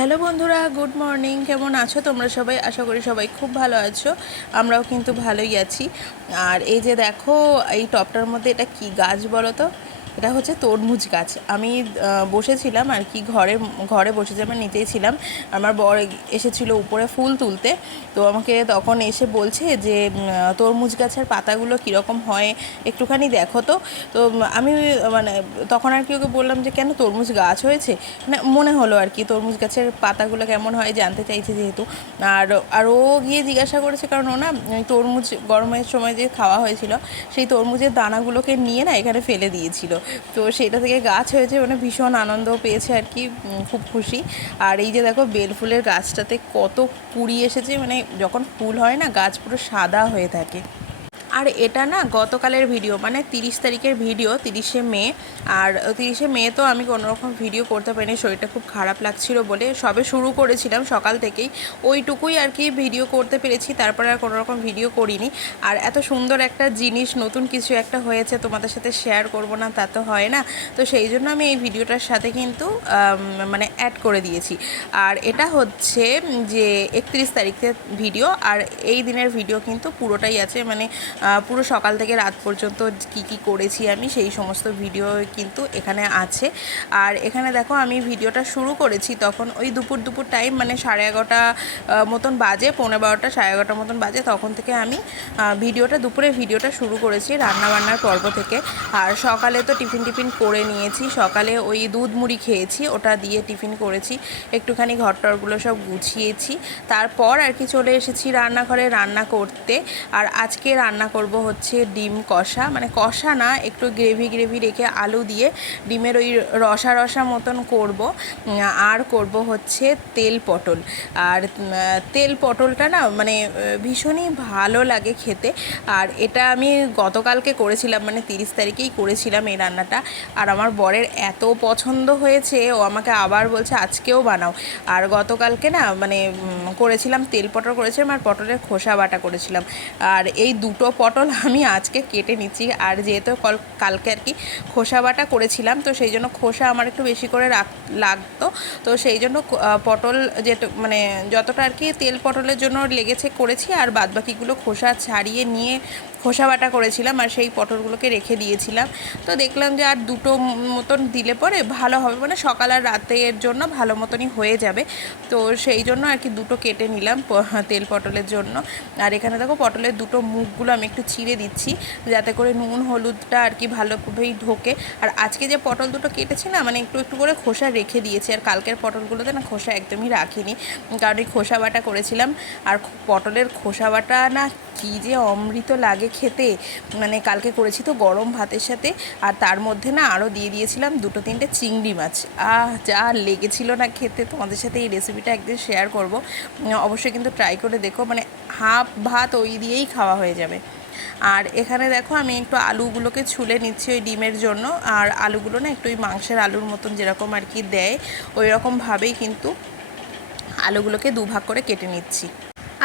Hello বন্ধুরা, good morning. কেমন আছো তোমরা সবাই? আশা করি সবাই খুব ভালো আছো। আমরাও কিন্তু ভালোই আছি। আর এই যে দেখো, এই টবটার মধ্যে এটা কি গাছ বলো তো? এটা হচ্ছে তরমুজ গাছ। আমি বসেছিলাম আর কি, ঘরে বসেছিলাম, নিচেই ছিলাম। আমার বর এসেছিলো উপরে ফুল তুলতে, তো আমাকে তখন এসে বলছে যে তরমুজ গাছের পাতাগুলো কীরকম হয় একটুখানি দেখো তো। তো আমি মানে তখন আর কি ওকে বললাম যে কেন, তরমুজ গাছ হয়েছে? মানে মনে হলো আর কি তরমুজ গাছের পাতাগুলো কেমন হয় জানতে চাইছে যেহেতু। আর আর ও গিয়ে জিজ্ঞাসা করেছে, কারণ ও না ওই তরমুজ গরমের সময় যে খাওয়া হয়েছিল সেই তরমুজের দানাগুলোকে নিয়ে না এখানে ফেলে দিয়েছিল। তো সেটা থেকে গাছ হয়েছে, মানে ভীষণ আনন্দ পেয়েছে আর কি, খুব খুশি। আর এই যে দেখো, বেল ফুলের গাছটাতে কত কুড়ি এসেছে, মানে যখন ফুল হয় না গাছ পুরো সাদা হয়ে থাকে। আর এটা না গতকালের ভিডিও, মানে 30 তারিখের ভিডিও, 30শে মে। আর 30শে মে তো আমি কোনোরকম ভিডিও করতে পারিনি, শরীরটা খুব খারাপ লাগছিল বলে। সবে শুরু করেছিলাম সকাল থেকেই, ওইটুকুই আর কি ভিডিও করতে পেরেছি, তারপরে আর কোনোরকম ভিডিও করিনি। আর এত সুন্দর একটা জিনিস, নতুন কিছু একটা হয়েছে, তোমাদের সাথে শেয়ার করব না তা তো হয় না। তো সেই জন্য আমি এই ভিডিওটার সাথে কিন্তু মানে অ্যাড করে দিয়েছি। আর এটা হচ্ছে যে 31 তারিখের ভিডিও, আর এই দিনের ভিডিও কিন্তু পুরোটাই আছে, মানে পুরো সকাল থেকে রাত পর্যন্ত কি কি করেছি আমি সেই সমস্ত ভিডিও কিন্তু এখানে আছে। আর এখানে দেখো, আমি ভিডিওটা শুরু করেছি তখন ওই দুপুর টাইম, মানে 11:30 মতন বাজে, 11:45 11:30 মতন বাজে, তখন থেকে আমি দুপুরে ভিডিওটা শুরু করেছি রান্নাবান্নার পর্ব থেকে। আর সকালে তো টিফিন করে নিয়েছি, সকালে ওই দুধ মুড়ি খেয়েছি, ওটা দিয়ে টিফিন করেছি, একটুখানি ঘরটরগুলো সব গুছিয়েছি, তারপর আর কি চলে এসেছি রান্নাঘরে রান্না করতে। আর আজকে রান্না করব হচ্ছে ডিম কষা, মানে কষা না, একটু গ্রেভি রেখে আলু দিয়ে ডিমের ওই রসা মতন করব। আর করব হচ্ছে তেল পটল। আর তেল পটলটা না মানে ভীষণই ভালো লাগে খেতে। আর এটা আমি গতকালকে করেছিলাম, মানে 30 তারিখেই করেছিলাম এই রান্নাটা। আর আমার বরের এত পছন্দ হয়েছে, ও আমাকে আবার বলছে আজকেও বানাও। আর গতকালকে না মানে করেছিলাম তেল পটল করেছিলাম, আর পটলের খোসা বাটা করেছিলাম। আর এই দুটো পটল আমি আজকে কেটে নিচ্ছি। আর যেহেতু কালকে আর কি খোসা বাটা করেছিলাম, তো সেই জন্য খোসা আমার একটু বেশি করে লাগতো। তো সেই জন্য পটল যেটা মানে যতটা আর কি তেল পটলের জন্য লেগেছে করেছি, আর বাদবাকিগুলো খোসা ছাড়িয়ে নিয়ে খোসা বাটা করেছিলাম, আর সেই পটলগুলোকে রেখে দিয়েছিলাম। তো দেখলাম যে আর দুটো মতন দিলে পরে ভালো হবে, মানে সকাল আর রাতের জন্য ভালো মতনই হয়ে যাবে। তো সেই জন্য আর কি দুটো কেটে নিলাম তেল পটলের জন্য। আর এখানে দেখো, পটলের দুটো মুখগুলো আমি একটু ছিঁড়ে দিচ্ছি, যাতে করে নুন হলুদটা আর কি ভালোভাবেই ঢোকে। আর আজকে যে পটল দুটো কেটেছি না, মানে একটু করে খোসা রেখে দিয়েছি, আর কালকের পটলগুলোতে না খোসা একদমই রাখিনি, কারণ এই খোসা বাটা করেছিলাম। আর পটলের খোসা বাটা না কী যে অমৃত লাগে খেতে, মানে কালকে করেছি তো গরম ভাতের সাথে, আর তার মধ্যে না আরও দিয়ে দিয়েছিলাম 2-3টে চিংড়ি মাছ। যা লেগেছিল না খেতে, তোমাদের সাথে এই রেসিপিটা একদিন শেয়ার করব, অবশ্যই কিন্তু ট্রাই করে দেখো, মানে হাফ ভাত ওই দিয়েই খাওয়া হয়ে যাবে। আর এখানে দেখো, আমি একটু আলুগুলোকে ছুলে নিচ্ছি ওই ডিমের জন্য। আর আলুগুলো না একটু ওই মাংসের আলুর মতন যেরকম আর কি দেয়, ওই রকমভাবেই কিন্তু আলুগুলোকে দুভাগ করে কেটে নিচ্ছি।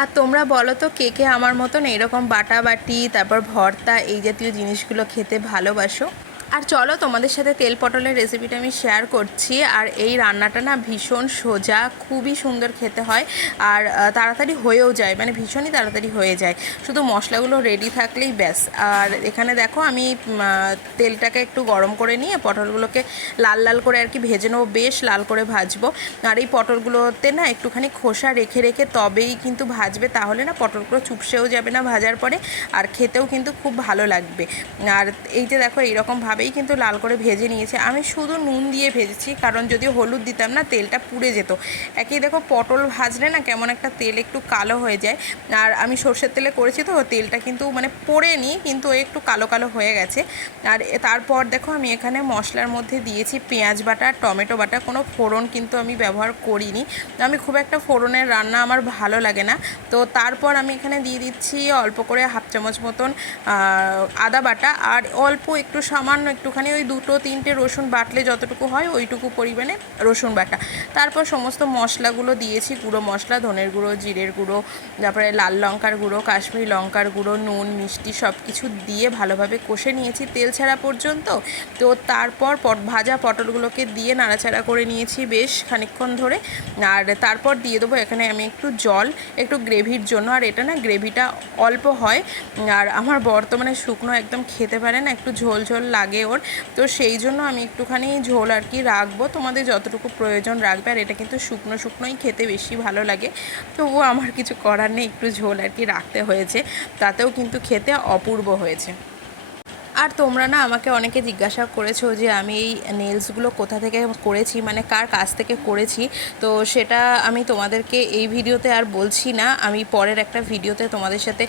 আর তোমরা বলো তো, কে কে আমার মতন এরকম বাটাবাটি, তারপর ভর্তা, এই জাতীয় জিনিসগুলো খেতে ভালোবাসো? আর চলো, তোমাদের সাথে তেল পটলের রেসিপিটা আমি শেয়ার করছি। আর এই রান্নাটা না ভীষণ সোজা, খুবই সুন্দর খেতে হয়, আর তাড়াতাড়ি হয়েও যায়, মানে ভীষণই তাড়াতাড়ি হয়ে যায়, শুধু মশলাগুলো রেডি থাকলেই ব্যাস। আর এখানে দেখো, আমি তেলটাকে একটু গরম করে নিয়ে পটলগুলোকে লাল করে আর কি ভেজে নেবো, বেশ লাল করে ভাজবো। আর এই পটলগুলোতে না একটুখানি খোসা রেখে তবেই কিন্তু ভাজবে, তাহলে না পটলগুলো চুপসেও যাবে না ভাজার পরে, আর খেতেও কিন্তু খুব ভালো লাগবে। আর এই যে দেখো, এইরকমভাবেই কিন্তু লাল করে ভেজে নিয়েছে। আমি শুধু নুন দিয়ে ভেজেছি, কারণ যদি হলুদ দিতাম না তেলটা পুড়ে যেত। একই দেখো, পটল ভাজলে না কেমন একটা তেল একটু কালো হয়ে যায়। আর আমি সর্ষের তেলে করেছি তো তেলটা কিন্তু মানে পোড়েনি, কিন্তু একটু কালো হয়ে গেছে। আর তারপর দেখো, আমি এখানে মশলার মধ্যে দিয়েছি পেঁয়াজ বাটা, টমেটো বাটা, কোনো ফোড়ন কিন্তু আমি ব্যবহার করিনি, আমি খুব একটা ফোড়নের রান্না আমার ভালো লাগে না। তো তারপর আমি এখানে দিয়ে দিচ্ছি অল্প করে হাফ চামচ মতন আদা বাটা, আর অল্প একটু সামান্য জন্য একটুখানি ওই 2-3টে রসুন বাটলে যতটুকু হয় ওইটুকু পরিমাণে রসুন বাটা। তারপর সমস্ত মশলাগুলো দিয়েছি, গুঁড়ো মশলা, ধনের গুঁড়ো, জিরের গুঁড়ো, তারপরে লাল লঙ্কার গুঁড়ো, কাশ্মীরি লঙ্কার গুঁড়ো, নুন, মিষ্টি সব কিছু দিয়ে ভালোভাবে কষে নিয়েছি তেল ছাড়া পর্যন্ত। তো তারপর ভাজা পটলগুলোকে দিয়ে নাড়াচাড়া করে নিয়েছি বেশ খানিকক্ষণ ধরে। আর তারপর দিয়ে দেবো এখানে আমি একটু জল, একটু গ্রেভির জন্য। আর এটা না গ্রেভিটা অল্প হয়, আর আমার বর্তমানে শুকনো একদম খেতে পারে না, একটু ঝোল ঝোল লাগে ওর। তো সেই জন্য আমি একটুখানি ঝোল আর কি রাখবো, তোমাদের যতটুকু প্রয়োজন রাখবে। আর এটা কিন্তু শুকনো শুকনোই খেতে বেশি ভালো লাগে, তবুও আমার কিছু করার নেই, একটু ঝোল আর কি রাখতে হয়েছে, তাতেও কিন্তু খেতে অপূর্ব হয়েছে। আর তোমরা না আমাকে অনেকে জিজ্ঞাসা করেছো যে আমি এই নেলসগুলো কোথা থেকে করেছি, মানে কার কাছ থেকে করেছি। তো সেটা আমি তোমাদেরকে এই ভিডিওতে আর বলছি না, আমি পরের একটা ভিডিওতে তোমাদের সাথে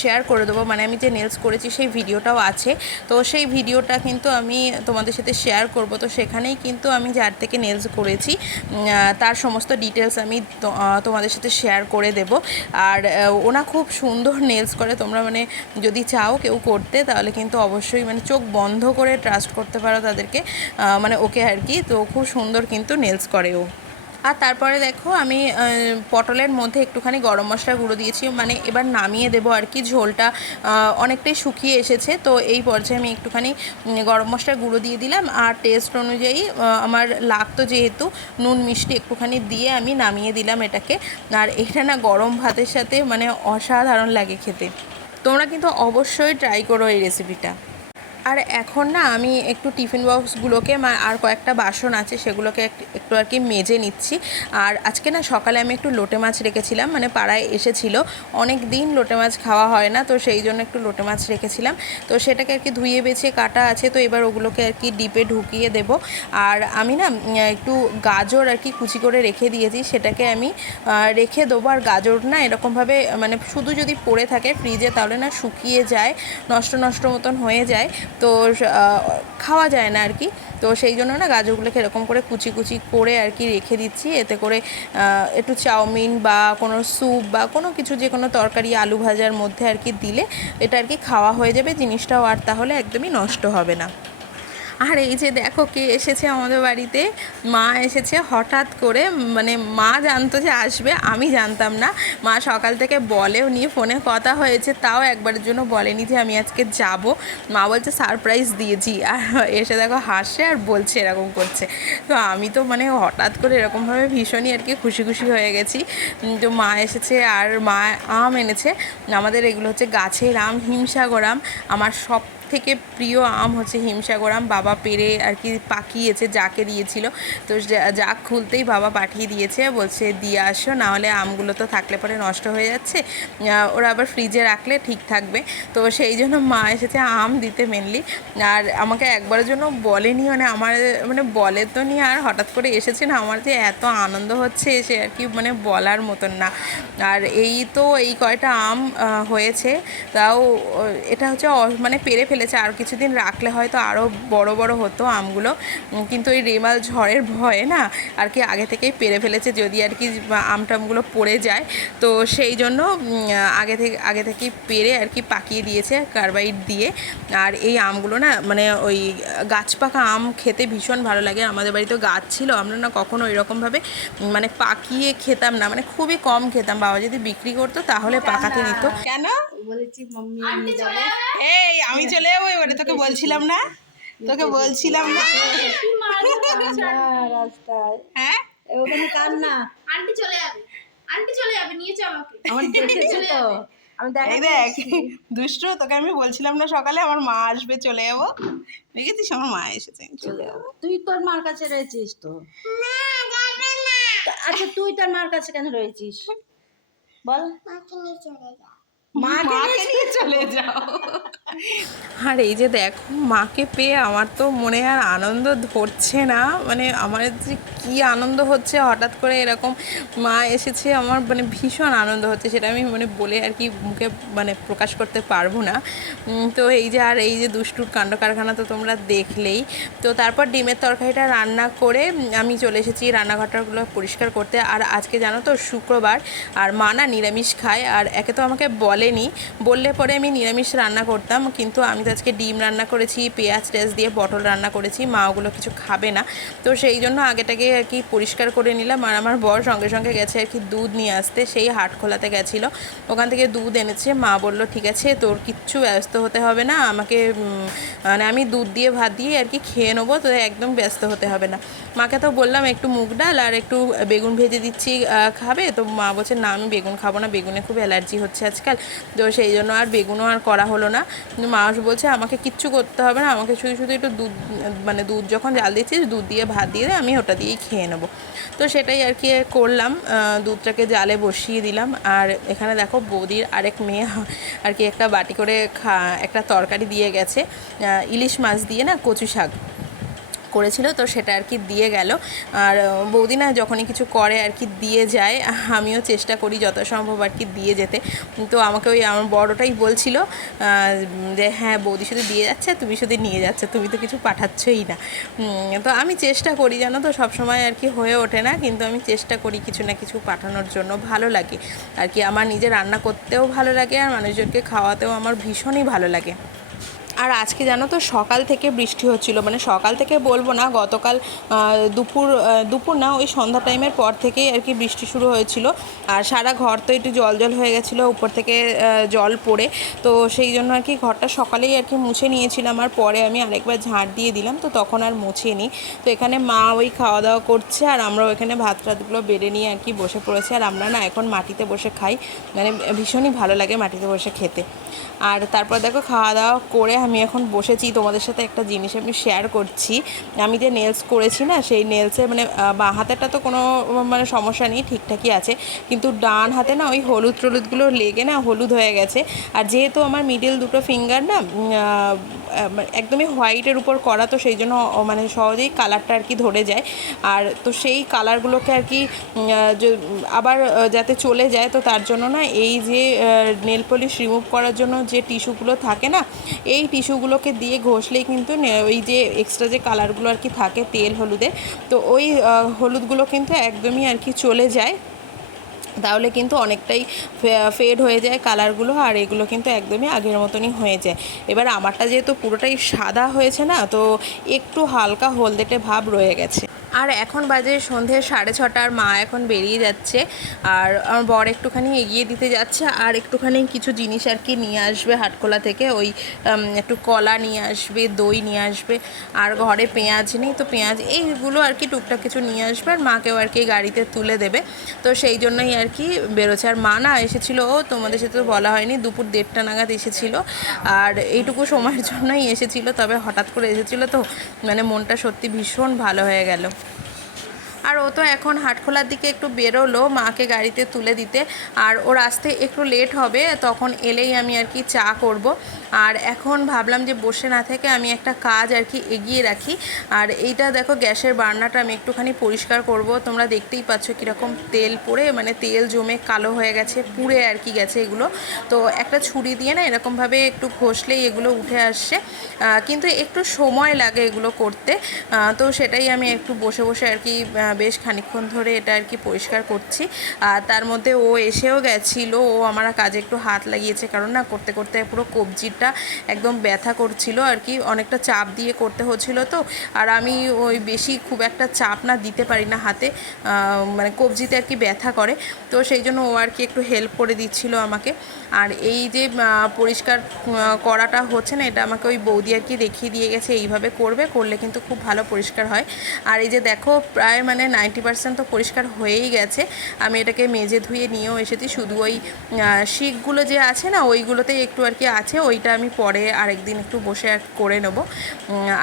শেয়ার করে দেবো। মানে আমি যে নেলস করেছি সেই ভিডিওটাও আছে, তো সেই ভিডিওটা কিন্তু আমি তোমাদের সাথে শেয়ার করব। তো সেখানেই কিন্তু আমি যার থেকে নেলস করেছি তার সমস্ত ডিটেলস আমি তোমাদের সাথে শেয়ার করে দেব। আর ওনা খুব সুন্দর নেলস করে, তোমরা মানে যদি চাও কেউ করতে তাহলে কিন্তু অবশ্যই মানে চোখ বন্ধ করে ট্রাস্ট করতে পারো তাদেরকে, মানে ওকে আর কি। তো খুব সুন্দর কিন্তু নেলস করে ও। আর তারপরে দেখো আমি পটলের মধ্যে একটুখানি গরম মশলা গুঁড়ো দিয়েছি, মানে এবার নামিয়ে দেবো আর কি। ঝোলটা অনেকটাই শুকিয়ে এসেছে, তো এই পর্যায়ে আমি একটুখানি গরম মশলা গুঁড়ো দিয়ে দিলাম। আর টেস্ট অনুযায়ী আমার লাগতো যেহেতু নুন মিষ্টি একটুখানি দিয়ে আমি নামিয়ে দিলাম এটাকে। আর এটা না গরম ভাতের সাথে মানে অসাধারণ লাগে খেতে, তোমরা কিন্তু অবশ্যই ট্রাই করো এই রেসিপিটা। আর এখন না আমি একটু টিফিন বক্সগুলোকে আর কয়েকটা বাসন আছে সেগুলোকে একটু আর কি মেজে নিচ্ছি। আর আজকে না সকালে আমি একটু লোটে মাছ রেখেছিলাম, মানে পাড়ায় এসেছিল, অনেক দিন লোটে মাছ খাওয়া হয় না, তো সেই জন্য একটু লোটে মাছ রেখেছিলাম। তো সেটাকে আর কি ধুয়ে বেছে কাটা আছে, তো এবার ওগুলোকে আর কি ডিপে ঢুকিয়ে দেব। আর আমি না একটু গাজর আর কি কুচি করে রেখে দিয়েছি, সেটাকে আমি রেখে দেবো। আর গাজর না এরকমভাবে মানে শুধু যদি পড়ে থাকে ফ্রিজে তাহলে না শুকিয়ে যায়, নষ্ট নষ্ট মতন হয়ে যায়, তো খাওয়া যায় না আর কি। তো সেই জন্য না গাজরগুলোকে এরকম করে কুচি কুচি করে আর কি রেখে দিচ্ছি, এতে করে একটু চাউমিন বা কোনো স্যুপ বা কোনো কিছু, যে কোনো তরকারি আলু ভাজার মধ্যে আর কি দিলে এটা আর কি খাওয়া হয়ে যাবে জিনিসটাও, আর তাহলে একদমই নষ্ট হবে না। আর এই যে দেখো কে এসেছে আমাদের বাড়িতে, মা এসেছে হঠাৎ করে, মানে মা জানতো যে আসবে, আমি জানতাম না। মা সকাল থেকে বলেও নি, ফোনে কথা হয়েছে, তাও একবারের জন্য বলেনি যে আমি আজকে যাব। মা বলছে সারপ্রাইজ দিয়েছি, আর এসে দেখো হাসছে আর বলছে এরকম করছে। তো আমি তো মানে হঠাৎ করে এরকমভাবে ভীষণই আর কি খুশি খুশি হয়ে গেছি। তো মা এসেছে আর মা আম এনেছে, আমাদের এগুলো হচ্ছে গাছের আম, হিমসাগর আম। আমার সব থেকে প্রিয় আম হচ্ছে হিমসাগর আম, বাবা পেড়ে আর কি পাকিয়েছে, যাকে দিয়েছিল। তো যাক খুলতেই বাবা পাঠিয়ে দিয়েছে, বলছে দিয়ে আসো, নাহলে আমগুলো তো থাকলে পরে নষ্ট হয়ে যাচ্ছে, ওরা আবার ফ্রিজে রাখলে ঠিক থাকবে। তো সেই জন্য মা এসেছে আম দিতে মেনলি। আর আমাকে একবারের জন্য বলেনি, মানে আমার মানে বলে তো নি, আর হঠাৎ করে এসেছে না, আমার যে এত আনন্দ হচ্ছে সে আর কি মানে বলার মতন না। আর এই তো এই কয়টা আম হয়েছে, তাও এটা হচ্ছে মানে পেরে ফেলেছে, আর কিছুদিন রাখলে হয়তো আরও বড় বড় হতো আমগুলো, কিন্তু এই রেমাল ঝড়ের ভয়ে না আর কি আগে থেকেই পেরে ফেলেছে, যদি আর কি আমটামগুলো পড়ে যায়। তো সেই জন্য আগে থেকেই পেরে আর কি পাকিয়ে দিয়েছে কার্বাইড দিয়ে। আর এই আমগুলো না মানে ওই গাছ পাকা আম খেতে ভীষণ ভালো লাগে, আমাদের বাড়িতে গাছ ছিল, আমরা না কখনো এরকমভাবে মানে পাকিয়ে খেতাম না, মানে খুবই কম খেতাম, বাবা যদি বিক্রি করতো তাহলে পাকাতে দিত। কেন বলেছি মাম্মি নিয়ে যাবে। এই আমি চলে যাবো এবারে, তোকে বলছিলাম না, তোকে বলছিলাম না। রাস্তায় হ্যাঁ ওখানে কান্না, আন্টি চলে যাবে, আন্টি চলে যাবে, নিয়ে যাও আমাকে। আমার দেখেছে তো, আমি দেখা এই দেখ দুষ্টু, তোকে আমি বলছিলাম না সকালে আমার মা আসবে, চলে যাবো, দেখেছিস আমার মা এসেছে, চলে যাবো। তুই তোর মার কাছে রয়েছিস তো। আচ্ছা তুই তোর মার কাছে কেন রয়েছিস বল। মাকে নিয়ে চলে যাও। আর এই যে দেখো মাকে পেয়ে আমার তো মনে আর আনন্দ ধরছে না, মানে আমার যে কী আনন্দ হচ্ছে, হঠাৎ করে এরকম মা এসেছে, আমার মানে ভীষণ আনন্দ হচ্ছে, সেটা আমি মানে বলে আর কি মুখে মানে প্রকাশ করতে পারবো না। তো এই যে আর এই যে দুষ্টুর কাণ্ড কারখানা তো তোমরা দেখলেই। তো তারপর ডিমের তরকারিটা রান্না করে আমি চলে এসেছি রান্নাঘরটাগুলো পরিষ্কার করতে। আর আজকে জানো তো শুক্রবার, আর মা না নিরামিষ খায়, আর একে তো আমাকে বলেনি, বললে পরে আমি নিরামিষ রান্না করতাম, করলাম, কিন্তু আমি তো আজকে ডিম রান্না করেছি, পেঁয়াজ টেয়াজ দিয়ে পটল রান্না করেছি, মা ওগুলো কিছু খাবে না। তো সেই জন্য আগেটাকে আর কি পরিষ্কার করে নিলাম। আর আমার বর সঙ্গে সঙ্গে গেছে আর কি দুধ নিয়ে আসতে, সেই হাটখোলাতে গেছিলো, ওখান থেকে দুধ এনেছে। মা বললো ঠিক আছে তোর কিচ্ছু ব্যস্ত হতে হবে না, আমাকে মানে আমি দুধ দিয়ে ভাত দিয়ে আর কি খেয়ে নেবো, তো একদম ব্যস্ত হতে হবে না। মাকে তো বললাম একটু মুগ ডাল আর একটু বেগুন ভেজে দিচ্ছি, খাবে? তো মা বলছে না আমি বেগুন খাবো না, বেগুনে খুব অ্যালার্জি হচ্ছে আজকাল, তো সেই জন্য আর বেগুনও আর করা হলো না। কিন্তু মা বলছে আমাকে কিচ্ছু করতে হবে না, আমাকে শুধু শুধু একটু দুধ, মানে দুধ যখন জাল দিচ্ছিস দুধ দিয়ে ভাত দিয়ে দে, আমি ওটা দিয়েই খেয়ে নেবো। তো সেটাই আর কি করলাম, দুধটাকে জালে বসিয়ে দিলাম। আর এখানে দেখো বৌদির আরেক মেয়ে আর কি একটা বাটি করে একটা তরকারি দিয়ে গেছে, ইলিশ মাছ দিয়ে না কচু শাক করেছিল, তো সেটা আর কি দিয়ে গেল। আর বৌদি না যখনই কিছু করে আর কি দিয়ে যায়, আমিও চেষ্টা করি যত সম্ভব আর কি দিয়ে যেতে। তো আমাকে ওই আমার বড়টাই বলছিল যে হ্যাঁ বৌদি শুধু দিয়ে যাচ্ছে, তুমি শুধু নিয়ে যাচ্ছে, তুমি তো কিছু পাঠাচ্ছই না। তো আমি চেষ্টা করি, জানো তো সবসময় আর কি হয়ে ওঠে না, কিন্তু আমি চেষ্টা করি কিছু না কিছু পাঠানোর জন্য। ভালো লাগে আর কি, আমার নিজে রান্না করতেও ভালো লাগে আর মানুষজনকে খাওয়াতেও আমার ভীষণই ভালো লাগে। আর আজকে জানো তো সকাল থেকে বৃষ্টি হচ্ছিল, মানে সকাল থেকে বলবো না, গতকাল দুপুর না ওই সন্ধ্যা টাইমের পর থেকেই আর কি বৃষ্টি শুরু হয়েছিল। আর সারা ঘর তো একটু জল জল হয়ে গেছিলো, উপর থেকে জল পড়ে, তো সেই জন্য আর কি ঘরটা সকালেই আর কি মুছে নিয়েছিলাম। আর পরে আমি আরেকবার ঝাঁট দিয়ে দিলাম, তো তখন আর মুছিনি। তো এখানে মা ওই খাওয়া দাওয়া করছে, আর আমরাও এখানে ভাত টাতগুলো বেড়ে নিয়ে আর কি বসে পড়েছি। আর আমরা না এখন মাটিতে বসে খাই, মানে ভীষণই ভালো লাগে মাটিতে বসে খেতে। আর তারপর দেখো খাওয়া দাওয়া করে আমি এখন বসেছি, তোমাদের সাথে একটা জিনিস আমি শেয়ার করছি। আমি যে নেলস করেছি না, সেই নেলসে মানে বাঁ হাতেরটা তো কোনো মানে সমস্যা নেই, ঠিকঠাকই আছে, কিন্তু ডান হাতে না ওই হলুদ টলুদগুলো লেগে না হলুদ হয়ে গেছে। আর যেহেতু আমার মিডিল দুটো ফিঙ্গার না একদমই হোয়াইটের উপর করা, তো সেই জন্য মানে সহজেই কালারটা আর কি ধরে যায়। আর তো সেই কালারগুলোকে আর কি আবার যাতে চলে যায়, তো তার জন্য না এই যে নেল পলিশ রিমুভ করার জন্য যে টিস্যুগুলো থাকে না, এই টিস্যুগুলোকে দিয়ে ঘষলেই কিন্তু ওই যে এক্সট্রা যে কালারগুলো আর কি থাকে তেল হলুদের, তো ওই হলুদগুলো কিন্তু একদমই আর কি চলে যায়। তাহলে কিন্তু অনেকটাই ফেড হয়ে যায় কালারগুলো, আর এগুলো কিন্তু একদমই আগের মতনই হয়ে যায়। এবার আমারটা যেহেতু পুরোটাই সাদা হয়েছে না, তো একটু হালকা হলদেটে ভাব রয়ে গেছে। আর এখন বাজে সন্ধে 6:30, আর মা এখন বেরিয়ে যাচ্ছে, আর আমার বর একটুখানি এগিয়ে দিতে যাচ্ছে, আর একটুখানি কিছু জিনিস আর কি নিয়ে আসবে হাটখোলা থেকে, ওই একটু কলা নিয়ে আসবে, দই নিয়ে আসবে, আর ঘরে পেঁয়াজ নেই, তো পেঁয়াজ এইগুলো আর কি টুকটাক কিছু নিয়ে আসবে, আর মাকেও আর কি গাড়িতে তুলে দেবে। তো সেই জন্যই আর কি বেরোচ্ছে। আর মা না এসেছিলো, তোমাদের সাথে তো বলা হয়নি, দুপুর 1:30 নাগাদ এসেছিলো, আর এইটুকু সময়ের জন্যই এসেছিলো, তবে হঠাৎ করে এসেছিলো, তো মানে মনটা সত্যি ভীষণ ভালো হয়ে গেল। আর ও তো এখন হাটখোলার দিকে একটু বেরোলো মাকে গাড়িতে তুলে দিতে, আর ওর আসতে একটু লেট হবে, তখন এলেই আমি আর কি চা করব। আর এখন ভাবলাম যে বসে না থেকে আমি একটা কাজ আর কি এগিয়ে রাখি। আর এইটা দেখো গ্যাসের বার্নারটা আমি একটুখানি পরিষ্কার করব। তোমরা দেখতেই পাচ্ছ কীরকম তেল পড়ে, মানে তেল জমে কালো হয়ে গেছে, পুড়ে আর কি গেছে এগুলো। তো একটা ছুরি দিয়ে না এরকমভাবে একটু ঘষলেই এগুলো উঠে আসছে, কিন্তু একটু সময় লাগে এগুলো করতে। তো সেটাই আমি একটু বসে বসে আর কি বেশ খানিকক্ষণ ধরে এটা আর কি পরিষ্কার করছি। আর তার মধ্যে ও এসেও গেছিলো, ও আমার কাজে একটু হাত লাগিয়েছে, কারণ না করতে করতে পুরো কবজিটা একদম ব্যথা করছিল আর কি, অনেকটা চাপ দিয়ে করতে হচ্ছিলো। তো আর আমি ওই বেশি খুব একটা চাপ না দিতে পারি না হাতে, মানে কবজিতে আর কি ব্যথা করে, তো সেই জন্য ও আর কি একটু হেল্প করে দিচ্ছিলো আমাকে। আর এই যে পরিষ্কার করাটা হচ্ছে না, এটা আমাকে ওই বৌদি আর কি দেখিয়ে দিয়ে গেছে, এইভাবে করলে কিন্তু খুব ভালো পরিষ্কার হয়। আর এই যে দেখো প্রায় মানে 90% তো পরিষ্কার হয়েই গেছে। আমি এটাকে মেজে ধুয়ে নিয়েও এসেছি, শুধু ওই শিকগুলো যে আছে না ওইগুলোতেই একটু আর কি আছে, ওইটা আমি পরে আরেকদিন একটু বসে আর করে নেব।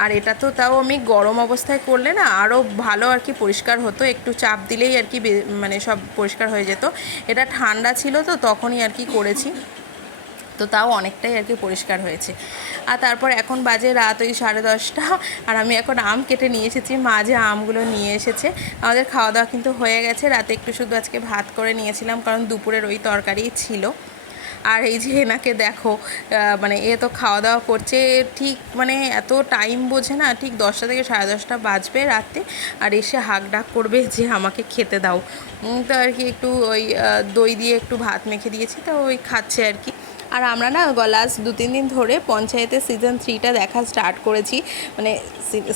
আর এটা তো তাও আমি গরম অবস্থায় করলে না আরও ভালো আর কি পরিষ্কার হতো, একটু চাপ দিলেই আর কি মানে সব পরিষ্কার হয়ে যেত। এটা ঠান্ডা ছিল তো তখনই আর কি করেছি, তো তাও অনেকটাই আর কি পরিষ্কার হয়েছে। আর তারপর এখন বাজে রাত ওই 10:30, আর আমি এখন আম কেটে নিয়ে এসেছি, মা যে আমগুলো নিয়ে এসেছে। আমাদের খাওয়া দাওয়া কিন্তু হয়ে গেছে, রাতে একটু শুধু আজকে ভাত করে নিয়েছিলাম, কারণ দুপুরের ওই তরকারিই ছিল। আর এই যে এনাকে দেখো, মানে এ তো খাওয়া দাওয়া করছে ঠিক, মানে এত টাইম বোঝে না, ঠিক 10টা থেকে 10:30 বাজবে রাতে, আর এসে হাঁক ডাক করবে যে আমাকে খেতে দাও। তো আর কি একটু ওই দই দিয়ে একটু ভাত মেখে দিয়েছি, তো ওই খাচ্ছে আর কি। আর আমরা না লাস্ট 2-3 দিন ধরে পঞ্চায়েতের সিজন 3টা দেখা স্টার্ট করেছি। মানে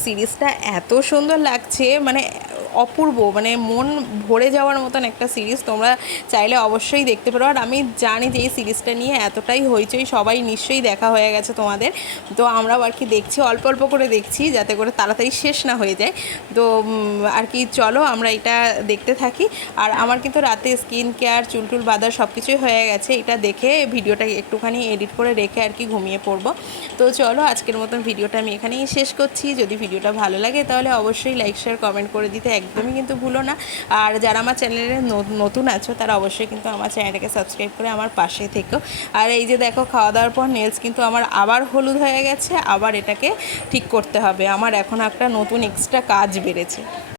সিরিজটা এত সুন্দর লাগছে, মানে অপূর্ব, মানে মন ভরে যাওয়ার মতন একটা সিরিজ। তোমরা চাইলে অবশ্যই দেখতে পারো। আর আমি জানি যে এই সিরিজটা নিয়ে এতটাই হইচই, সবাই নিশ্চয়ই দেখা হয়ে গেছে তোমাদের। তো আমরাও আর কি দেখছি, অল্প অল্প করে দেখছি যাতে করে তাড়াতাড়ি শেষ না হয়ে যায়। তো আর কি চলো আমরা এটা দেখতে থাকি। আর আমার কিন্তু রাতে স্কিন কেয়ার, চুলটুল বাঁধা সব কিছুই হয়ে গেছে। এটা দেখে ভিডিওটা একটুখানি এডিট করে রেখে আর কি ঘুমিয়ে পড়বো। তো চলো আজকের মতন ভিডিওটা আমি এখানেই শেষ করছি। যদি ভিডিওটা ভালো লাগে তাহলে অবশ্যই লাইক শেয়ার কমেন্ট করে দিতে একদমই কিন্তু ভুলো না। আর যারা আমার চ্যানেলে নতুন আছো তারা অবশ্যই কিন্তু আমার চ্যানেলটাকে সাবস্ক্রাইব করে আমার পাশে থেকো। আর এই যে দেখো, খাওয়া দাওয়ার পর নেলস কিন্তু আমার আবার হলুদ হয়ে গেছে, আবার এটাকে ঠিক করতে হবে। আমার এখন একটা নতুন এক্সট্রা কাজ বেড়েছে।